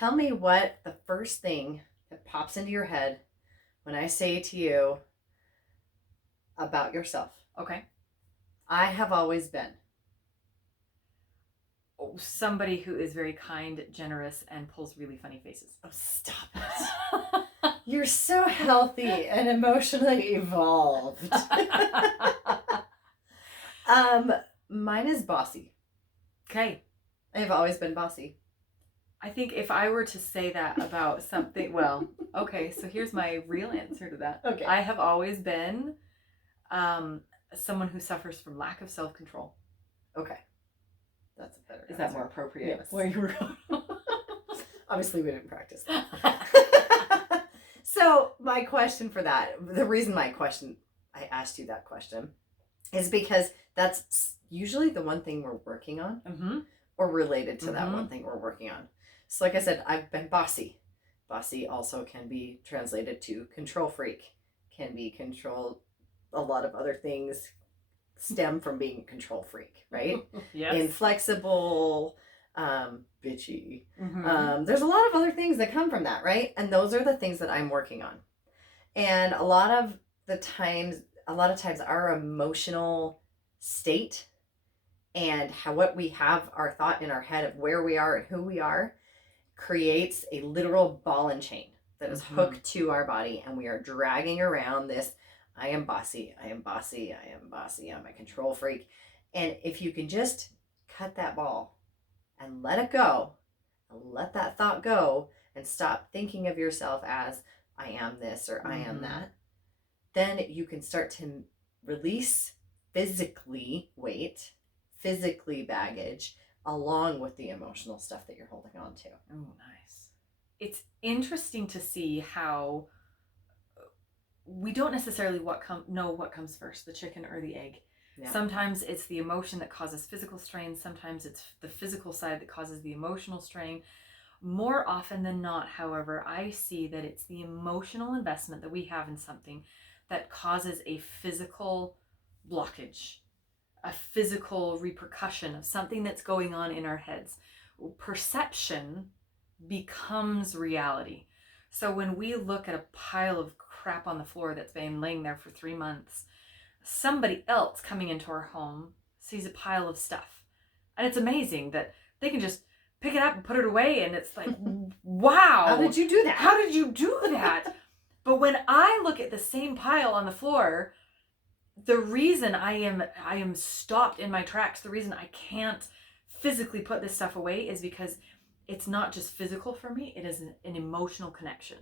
tell me what the first thing that pops into your head when I say to you about yourself. Okay. I have always been. Somebody who is very kind, generous, and pulls really funny faces. Oh, stop it. You're so healthy and emotionally evolved. Mine is bossy. Okay. I've always been bossy. I think if I were to say that about something, well, okay, so here's my real answer to that. Okay. I have always been someone who suffers from lack of self-control. Okay. That's a better Is answer. that more appropriate? Yes. Where you were Obviously, we didn't practice that. So, my question for that, the reason I asked you that question, is because that's usually the one thing we're working on, or related to that one thing we're working on. So, like I said, I've been bossy. Bossy also can be translated to control freak, can be control. A lot of other things stem from being a control freak, right? Yes. Inflexible, bitchy. There's a lot of other things that come from that, right? And those are the things that I'm working on. And a lot of times our emotional state and what we have our thought in our head of where we are and who we are creates a literal ball and chain that is hooked to our body, and we are dragging around this I am bossy, I am bossy, I am bossy, I'm a control freak. And if you can just cut that ball and let it go, and let that thought go, and stop thinking of yourself as I am this or I am that, then you can start to release physically weight, physically baggage, along with the emotional stuff that you're holding on to. Oh, nice. It's interesting to see how we don't necessarily know what comes first, the chicken or the egg. Yeah. Sometimes it's the emotion that causes physical strain. Sometimes it's the physical side that causes the emotional strain. More often than not, however, I see that it's the emotional investment that we have in something that causes a physical blockage, a physical repercussion of something that's going on in our heads. Perception becomes reality. So when we look at a pile of crap on the floor that's been laying there for 3 months, somebody else coming into our home sees a pile of stuff. And it's amazing that they can just pick it up and put it away, and it's like, wow. How did you do that? How did you do that? But when I look at the same pile on the floor, the reason I am stopped in my tracks, the reason I can't physically put this stuff away is because it's not just physical for me, it is an emotional connection,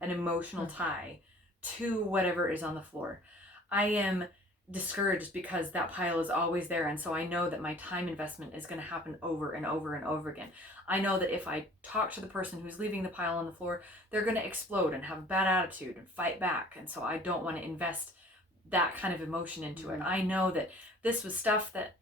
an emotional tie to whatever is on the floor. I am discouraged because that pile is always there, and so I know that my time investment is going to happen over and over and over again. I know that if I talk to the person who's leaving the pile on the floor, they're going to explode and have a bad attitude and fight back, and so I don't want to invest that kind of emotion into it. I know that this was stuff that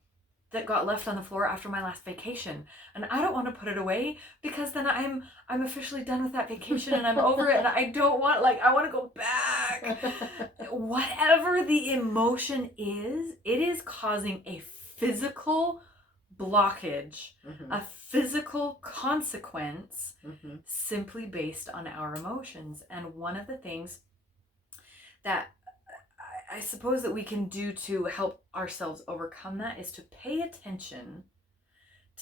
got left on the floor after my last vacation, and I don't want to put it away because then I'm officially done with that vacation and I'm over it, and I don't want, I want to go back. Whatever the emotion is, it is causing a physical blockage, a physical consequence, simply based on our emotions. And one of the things that I suppose that we can do to help ourselves overcome that is to pay attention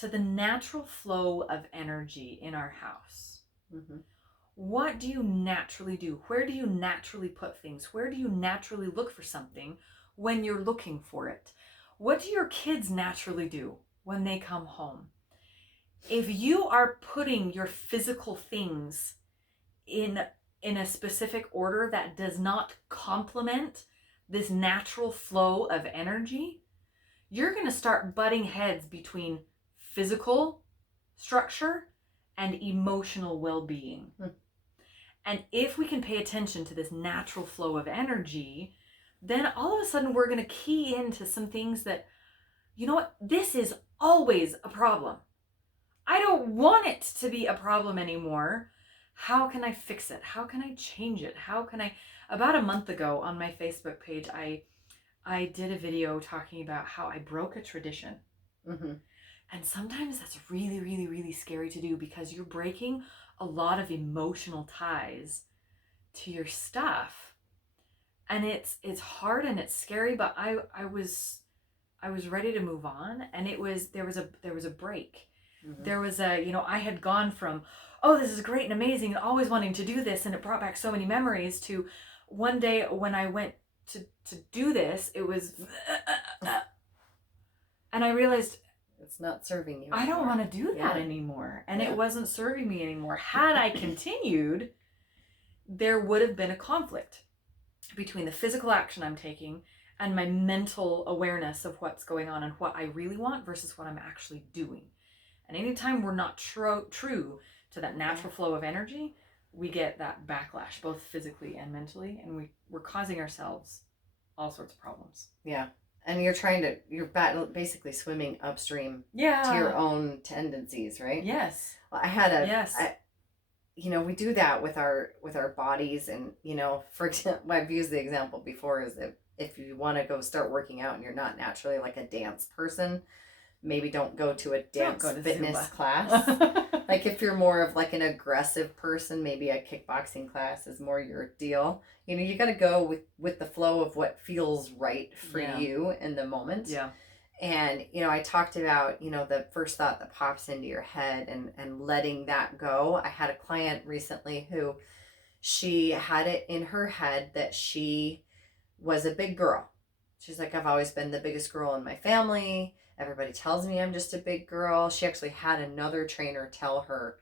to the natural flow of energy in our house. What do you naturally do? Where do you naturally put things? Where do you naturally look for something when you're looking for it? What do your kids naturally do when they come home? If you are putting your physical things in a specific order that does not complement this natural flow of energy, you're going to start butting heads between physical structure and emotional well-being. And if we can pay attention to this natural flow of energy, then all of a sudden we're going to key into some things that, you know what, this is always a problem. I don't want it to be a problem anymore. How can I fix it? How can I change it? How can I... About a month ago on my Facebook page, I did a video talking about how I broke a tradition. And sometimes that's really, really, really scary to do because you're breaking a lot of emotional ties to your stuff. And it's hard and it's scary, but I was ready to move on, and there was a break. Mm-hmm. There was I had gone from, oh, this is great and amazing and always wanting to do this, and it brought back so many memories, to one day when I went to do this, it was and I realized it's not serving you anymore. I don't want to do that anymore, and it wasn't serving me anymore. Had I continued, there would have been a conflict between the physical action I'm taking and my mental awareness of what's going on and what I really want versus what I'm actually doing. And anytime we're not true to that natural flow of energy, we get that backlash, both physically and mentally, and we're causing ourselves all sorts of problems. Yeah. And you're basically swimming upstream to your own tendencies, right? Yes. Well, we do that with our bodies, and for example, I've used the example before, is that if you want to go start working out and you're not naturally like a dance person, maybe don't go to a dance fitness class. Like if you're more of like an aggressive person, maybe a kickboxing class is more your deal. You got to go with the flow of what feels right for you in the moment. Yeah. And, I talked about, the first thought that pops into your head and letting that go. I had a client recently who, she had it in her head that she was a big girl. She's like, I've always been the biggest girl in my family. Everybody tells me I'm just a big girl. She actually had another trainer tell her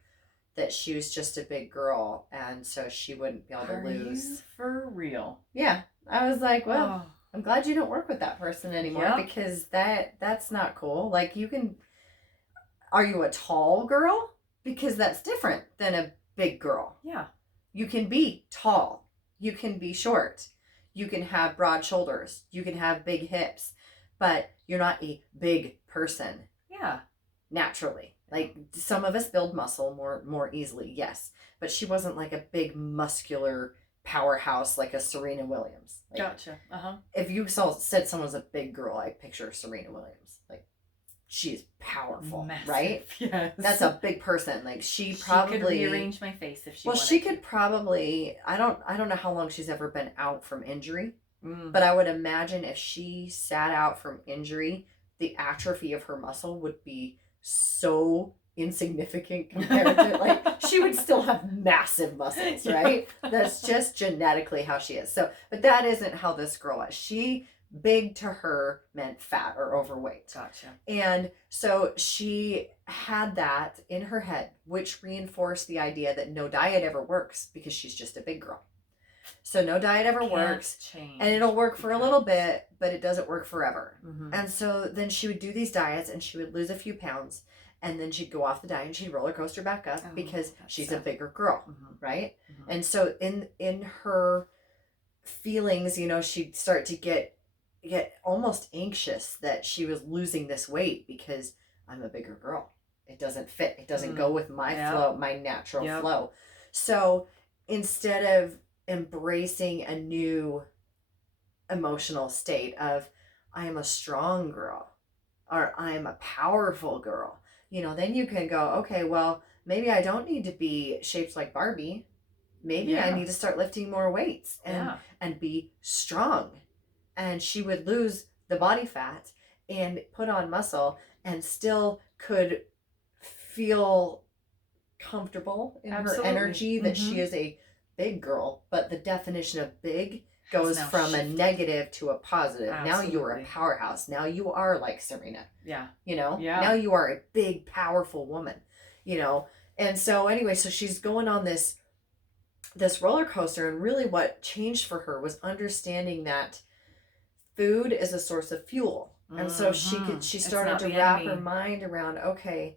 that she was just a big girl, and so she wouldn't be able to lose. Are you for real? Yeah. I was like, well, I'm glad you don't work with that person anymore, because that's not cool. Like, are you a tall girl? Because that's different than a big girl. Yeah. You can be tall. You can be short. You can have broad shoulders. You can have big hips, but you're not a big person. Yeah. Naturally. Like, some of us build muscle more easily, yes. But she wasn't like a big muscular powerhouse like a Serena Williams. Like, gotcha. If you said someone was a big girl, I picture Serena Williams. Like, she's powerful, massive, right? Yes. That's a big person. Like, she probably could rearrange my face if she wanted. Well, she could probably, I don't know how long she's ever been out from injury. Mm. But I would imagine if she sat out from injury, the atrophy of her muscle would be so insignificant compared to, like, she would still have massive muscles, right? That's just genetically how she is. So, but that isn't how this girl is. Big to her meant fat or overweight. Gotcha. And so she had that in her head, which reinforced the idea that no diet ever works because she's just a big girl. So no diet ever works, and it'll work for a little bit, but it doesn't work forever. Mm-hmm. And so then she would do these diets, and she would lose a few pounds, and then she'd go off the diet and she'd roller coaster back up because she's a bigger girl, right? Mm-hmm. And so in her feelings, she'd start to get almost anxious that she was losing this weight because I'm a bigger girl. It doesn't fit. It doesn't go with my flow, my natural flow. So instead of embracing a new emotional state of I am a strong girl or I am a powerful girl, then you can go, okay, well, maybe I don't need to be shaped like Barbie. Maybe I need to start lifting more weights and be strong. And she would lose the body fat and put on muscle and still could feel comfortable in her energy that she is a big girl, but the definition of big goes from a negative to a positive. Absolutely. Now you are a powerhouse. Now you are like Serena. Yeah. Now you are a big, powerful woman, And so anyway, so she's going on this roller coaster, and really what changed for her was understanding that food is a source of fuel. And so she started to wrap her mind around, okay,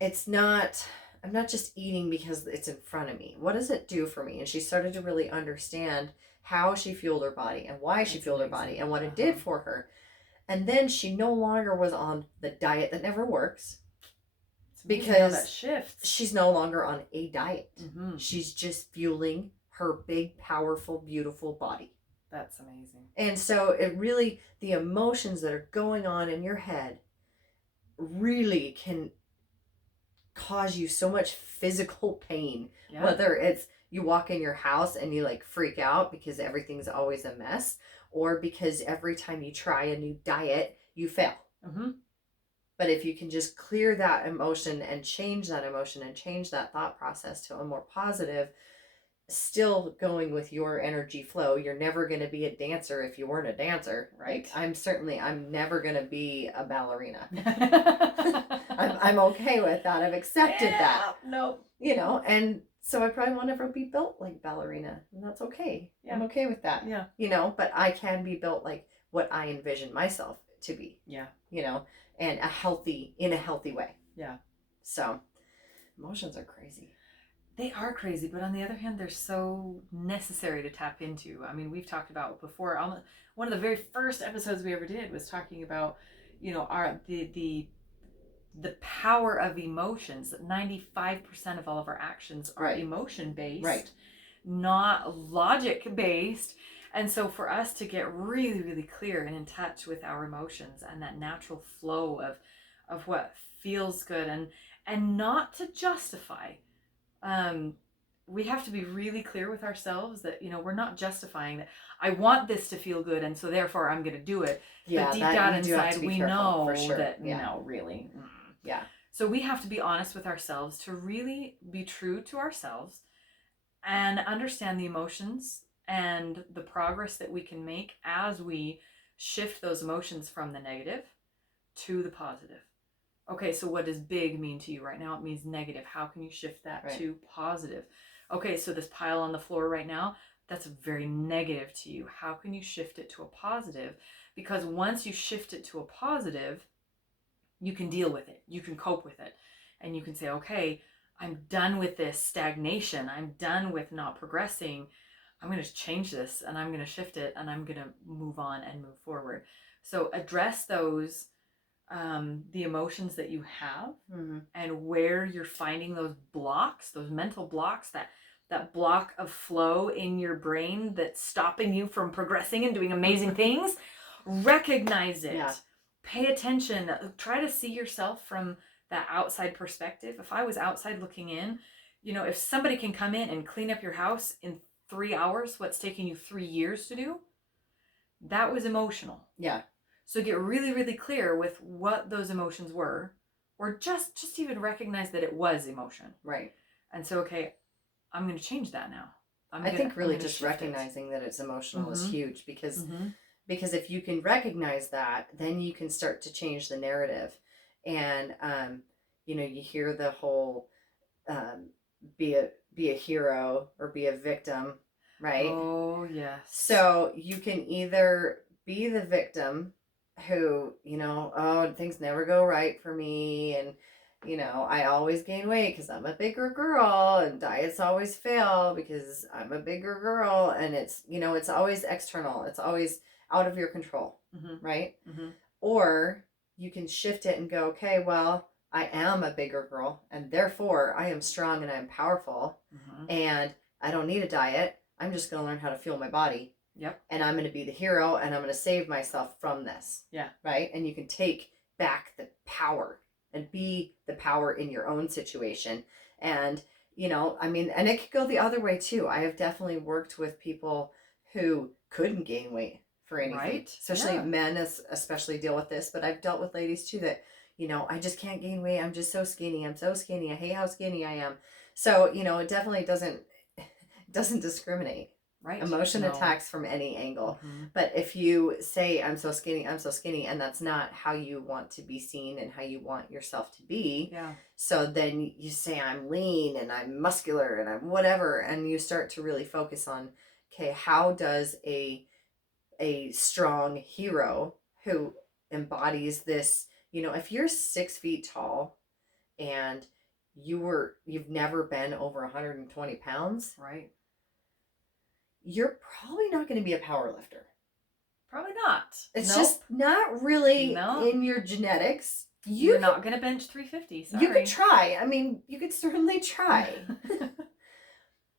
I'm not just eating because it's in front of me. What does it do for me? And she started to really understand how she fueled her body and why she fueled her body and what it did for her. And then she no longer was on the diet that never works, because that shifts. She's no longer on a diet. Mm-hmm. She's just fueling her big, powerful, beautiful body. That's amazing. And so it really, the emotions that are going on in your head really can cause you so much physical pain. Yeah. Whether it's you walk in your house and you like freak out because everything's always a mess, or because every time you try a new diet, you fail. Mm-hmm. But if you can just clear that emotion and change that emotion and change that thought process to a more positive, still going with your energy flow, you're never going to be a dancer if you weren't a dancer. Right. I'm never going to be a ballerina. I'm okay with that. I've accepted that. No. You know, and so I probably won't ever be built like ballerina, and that's okay. Yeah. I'm okay with that. Yeah. You know, but I can be built like what I envision myself to be. Yeah. You know, and in a healthy way. Yeah. So emotions are crazy. They are crazy, but on the other hand, they're so necessary to tap into. I mean, we've talked about before. One of the very first episodes we ever did was talking about, you know, the power of emotions. That 95% of all of our actions are Right. emotion based, Right. not logic based. And so for us to get really, really clear and in touch with our emotions and that natural flow of what feels good and not to justify. We have to be really clear with ourselves that, you know, we're not justifying that I want this to feel good and so therefore I'm going to do it. Yeah, but deep that down you do have inside, to be we careful, know for sure. that, Yeah. no, really. Yeah. So we have to be honest with ourselves to really be true to ourselves and understand the emotions and the progress that we can make as we shift those emotions from the negative to the positive. Okay, so what does big mean to you right now? It means negative. How can you shift that Right. to positive? Okay, so this pile on the floor right now, that's very negative to you. How can you shift it to a positive? Because once you shift it to a positive, you can deal with it. You can cope with it. And you can say, okay, I'm done with this stagnation. I'm done with not progressing. I'm going to change this and I'm going to shift it and I'm going to move on and move forward. So address those the emotions that you have and where you're finding those blocks, those mental blocks, that block of flow in your brain that's stopping you from progressing and doing amazing things. Recognize it. Yeah. Pay attention. Try to see yourself from that outside perspective. If I was outside looking in, you know, if somebody can come in and clean up your house in 3 hours, what's taking you 3 years to do, that was emotional. Yeah. So get really, really clear with what those emotions were, or just even recognize that it was emotion. Right. And so, okay, I'm going to change that now. I think really just recognizing that it's emotional is huge because if you can recognize that, then you can start to change the narrative. And you know, you hear the whole be a hero or be a victim, right? Oh, yes. So you can either be the victim who, you know, oh, things never go right for me, and you know, I always gain weight because I'm a bigger girl, and diets always fail because I'm a bigger girl, and it's, you know, it's always external, it's always out of your control, right? Or you can shift it and go, okay, well, I am a bigger girl, and therefore I am strong and I'm powerful, and I don't need a diet. I'm just going to learn how to fuel my body. Yep. And I'm going to be the hero, and I'm going to save myself from this. Yeah. Right? And you can take back the power and be the power in your own situation. And, you know, I mean, and it could go the other way too. I have definitely worked with people who couldn't gain weight for anything. Right. Especially men especially deal with this, but I've dealt with ladies too that, you know, I just can't gain weight. I'm just so skinny. I'm so skinny. I hate how skinny I am. So, you know, it definitely doesn't discriminate. Right. Emotion attacks from any angle. But if you say, I'm so skinny, and that's not how you want to be seen and how you want yourself to be. Yeah. So then you say, I'm lean and I'm muscular and I'm whatever. And you start to really focus on, okay, how does a strong hero who embodies this, you know, if you're 6 feet tall and you've never been over 120 pounds. Right. You're probably not going to be a power lifter. Probably not. It's just not really in your genetics. You're not going to bench 350. Sorry. You could try. I mean, you could certainly try.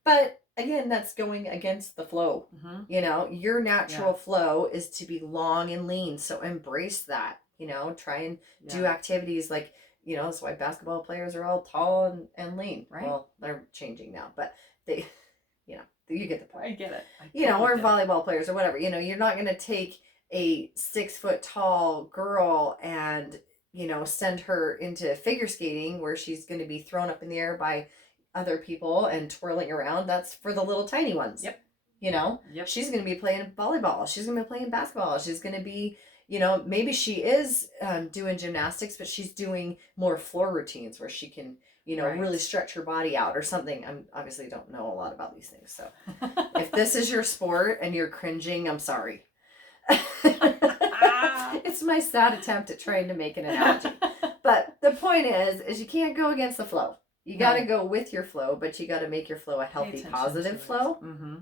But again, that's going against the flow. You know, your natural flow is to be long and lean. So embrace that. You know, try and do Yeah. activities like, you know, that's why basketball players are all tall and lean. Right. Well, they're changing now, but they, you know, you get the point. I get it. I You know, totally or get it. volleyball players or whatever. You know, you're not going to take a 6 foot tall girl and, you know, send her into figure skating where she's going to be thrown up in the air by other people and twirling around. That's for the little tiny ones. Yep. You know, Yep. she's going to be playing volleyball. She's going to be playing basketball. She's going to be, you know, maybe she is doing gymnastics, but she's doing more floor routines where she can, you know, Right. really stretch her body out or something. I'm obviously don't know a lot about these things. So if this is your sport and you're cringing, I'm sorry. It's my sad attempt at trying to make an analogy. But the point is you can't go against the flow. You got to go with your flow, but you got to make your flow a healthy, positive flow. Mm-hmm.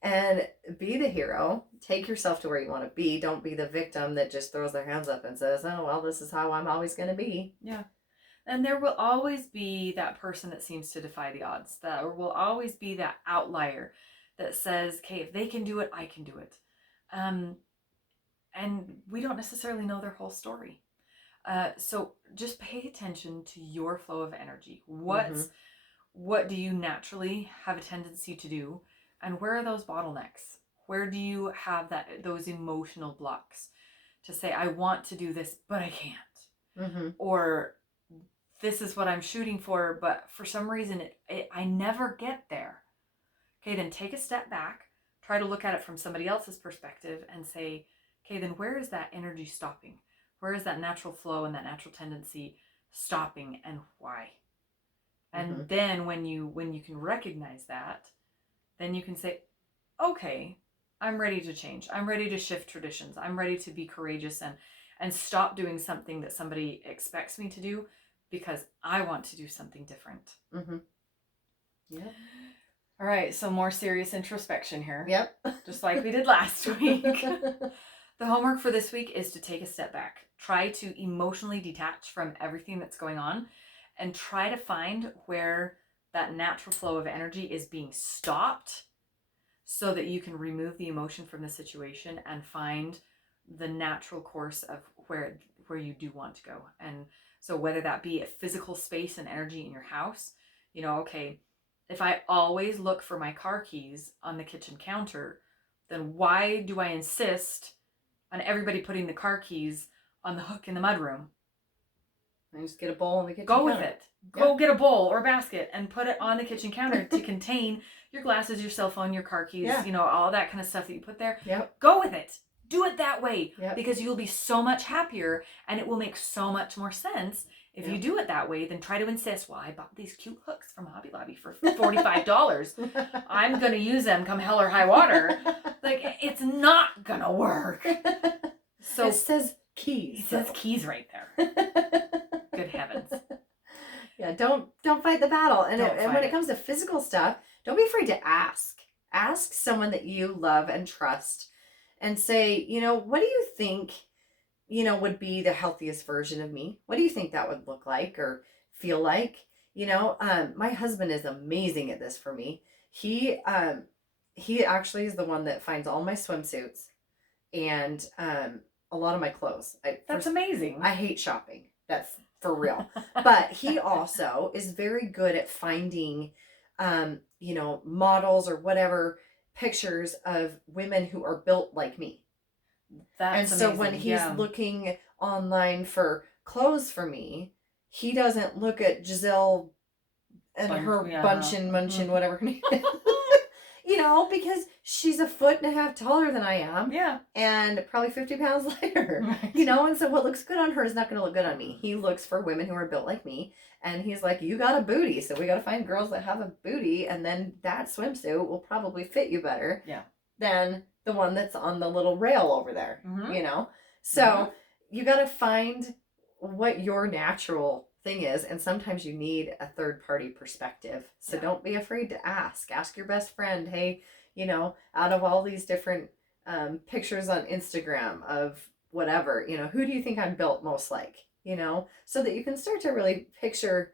And be the hero. Take yourself to where you want to be. Don't be the victim that just throws their hands up and says, oh, well, this is how I'm always going to be. Yeah. And there will always be that person that seems to defy the odds. There will always be that outlier that says, okay, if they can do it, I can do it. And we don't necessarily know their whole story. So just pay attention to your flow of energy. What do you naturally have a tendency to do? And where are those bottlenecks? Where do you have those emotional blocks to say, I want to do this, but I can't? Mm-hmm. Or this is what I'm shooting for, but for some reason I never get there. Okay, then take a step back, try to look at it from somebody else's perspective and say, okay, then where is that energy stopping? Where is that natural flow and that natural tendency stopping, and why? And then when you can recognize that, then you can say, okay, I'm ready to change. I'm ready to shift traditions. I'm ready to be courageous and stop doing something that somebody expects me to do because I want to do something different. Mm-hmm. Yep. All right, so more serious introspection here. Yep. Just like we did last week. The homework for this week is to take a step back. Try to emotionally detach from everything that's going on and try to find where that natural flow of energy is being stopped so that you can remove the emotion from the situation and find the natural course of where you do want to go. And so whether that be a physical space and energy in your house, you know, okay, if I always look for my car keys on the kitchen counter, then why do I insist on everybody putting the car keys on the hook in the mudroom? And just get a bowl on the kitchen counter. Go with it. Go get a bowl or a basket and put it on the kitchen counter to contain your glasses, your cell phone, your car keys, you know, all that kind of stuff that you put there. Yep. Go with it. Do it that way because you'll be so much happier and it will make so much more sense if you do it that way than try to insist, well, I bought these cute hooks from Hobby Lobby for $45. I'm going to use them come hell or high water. Like, it's not going to work. So it says keys. It says keys right there. Good heavens. Yeah, don't fight the battle. And when it comes to physical stuff, don't be afraid to ask. Ask someone that you love and trust and say, you know, what do you think, you know, would be the healthiest version of me? What do you think that would look like or feel like? You know, my husband is amazing at this for me. He actually is the one that finds all my swimsuits and a lot of my clothes. That's amazing. I hate shopping. That's for real. But he also is very good at finding, you know, models or whatever pictures of women who are built like me. That's and so when he's looking online for clothes for me, he doesn't look at Giselle and her bunchin' munchin' whatever her name is. You know, because she's 1.5 feet taller than I am. Yeah. And probably 50 pounds lighter. Right. You know, and so what looks good on her is not going to look good on me. He looks for women who are built like me. And he's like, you got a booty. So we got to find girls that have a booty. And then that swimsuit will probably fit you better than the one that's on the little rail over there. Mm-hmm. You know? So you got to find what your natural thing is, and sometimes you need a third party perspective. So don't be afraid to ask your best friend, hey, you know, out of all these different pictures on Instagram of whatever, you know, who do you think I'm built most like, you know, so that you can start to really picture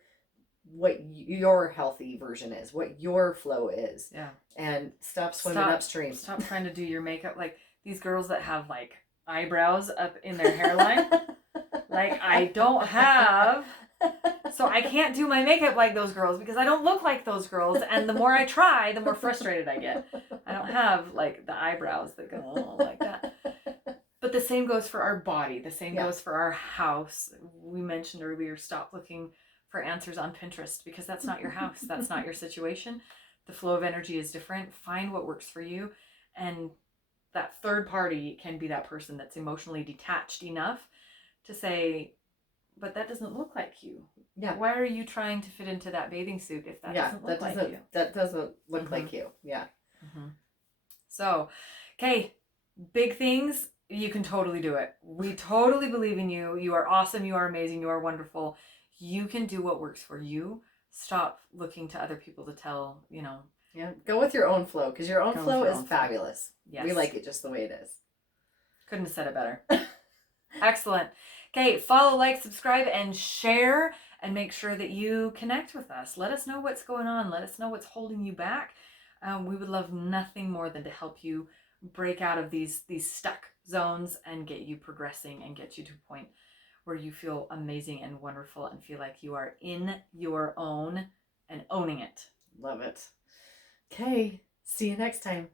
what your healthy version is, what your flow is, and stop swimming upstream. Stop trying to do your makeup like these girls that have like eyebrows up in their hairline. Like, I don't have, so I can't do my makeup like those girls because I don't look like those girls. And the more I try, the more frustrated I get. I don't have like the eyebrows that go like that. But the same goes for our body. The same goes for our house. We mentioned earlier, stop looking for answers on Pinterest because that's not your house. That's not your situation. The flow of energy is different. Find what works for you. And that third party can be that person that's emotionally detached enough to say, but that doesn't look like you. Yeah. Why are you trying to fit into that bathing suit if that doesn't look like you? That doesn't look like you. Yeah. So, okay, big things. You can totally do it. We totally believe in you. You are awesome. You are amazing. You are wonderful. You can do what works for you. Stop looking to other people to tell, Yeah. Go with your own flow because your own flow is fabulous. Yes. We like it just the way it is. Couldn't have said it better. Excellent. Okay, follow, like, subscribe, and share, and make sure that you connect with us. Let us know what's going on. Let us know what's holding you back. We would love nothing more than to help you break out of these stuck zones and get you progressing and get you to a point where you feel amazing and wonderful and feel like you are in your own and owning it. Love it. Okay. See you next time.